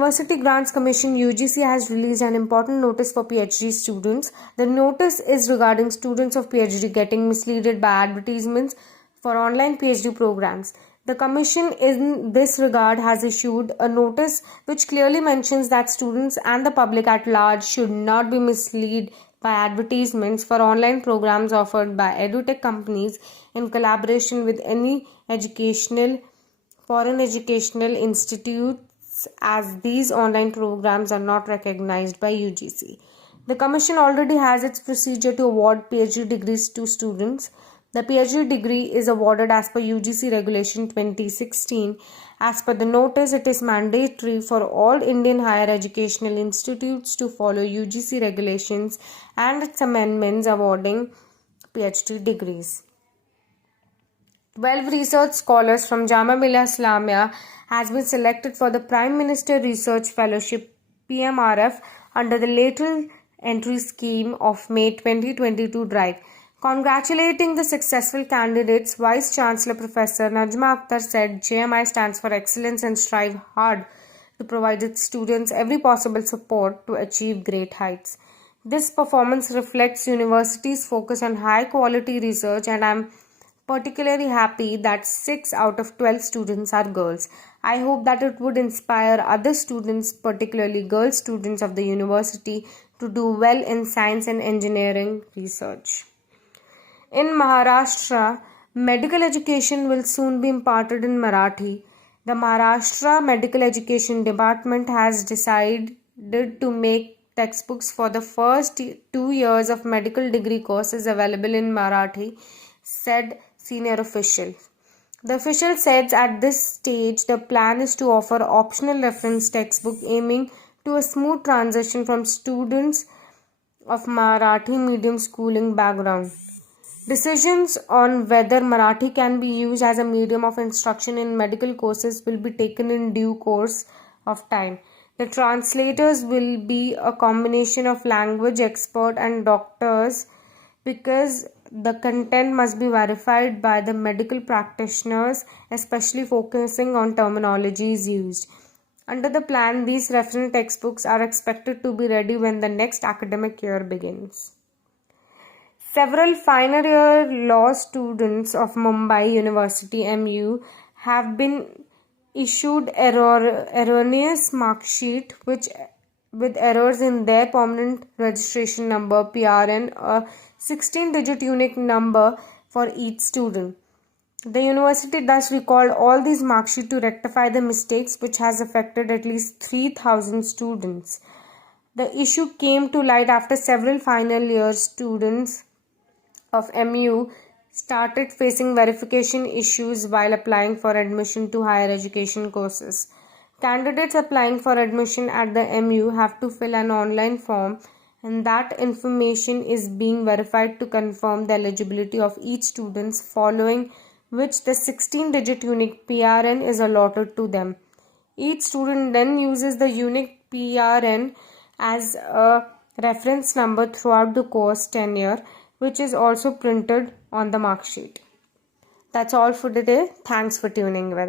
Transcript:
University Grants Commission (UGC) has released an important notice for PhD students. The notice is regarding students of PhD getting misled by advertisements for online PhD programs. The Commission in this regard has issued a notice which clearly mentions that students and the public at large should not be misled by advertisements for online programs offered by edutech companies in collaboration with any foreign educational institutes, as these online programs are not recognized by UGC. The Commission already has its procedure to award PhD degrees to students. The PhD degree is awarded as per UGC Regulation 2016. As per the notice, it is mandatory for all Indian higher educational institutes to follow UGC regulations and its amendments awarding PhD degrees. 12 research scholars from Jamia Millia Islamia has been selected for the Prime Minister Research Fellowship PMRF under the lateral entry scheme of May 2022 drive. Congratulating the successful candidates, Vice Chancellor Professor Najma Akhtar said JMI stands for excellence and strive hard to provide its students every possible support to achieve great heights. This performance reflects university's focus on high quality research, and I am particularly happy that 6 out of 12 students are girls. I hope that it would inspire other students, particularly girl students of the university, to do well in science and engineering research. In Maharashtra, medical education will soon be imparted in Marathi. The Maharashtra Medical Education Department has decided to make textbooks for the first 2 years of medical degree courses available in Marathi, said senior official. The official said at this stage the plan is to offer optional reference textbook aiming to a smooth transition from students of Marathi medium schooling background. Decisions on whether Marathi can be used as a medium of instruction in medical courses will be taken in due course of time. The translators will be a combination of language expert and doctors, because the content must be verified by the medical practitioners, especially focusing on terminologies used. Under the plan, these reference textbooks are expected to be ready when the next academic year begins. Several final year law students of Mumbai University MU have been issued erroneous mark sheet with errors in their permanent registration number PRN, a 16-digit unique number for each student. The university thus recalled all these mark sheets to rectify the mistakes, which has affected at least 3,000 students. The issue came to light after several final year students of MU started facing verification issues while applying for admission to higher education courses. Candidates applying for admission at the MU have to fill an online form, and that information is being verified to confirm the eligibility of each student, following which the 16-digit unique PRN is allotted to them. Each student then uses the unique PRN as a reference number throughout the course tenure, which is also printed on the mark sheet. That's all for today. Thanks for tuning with us.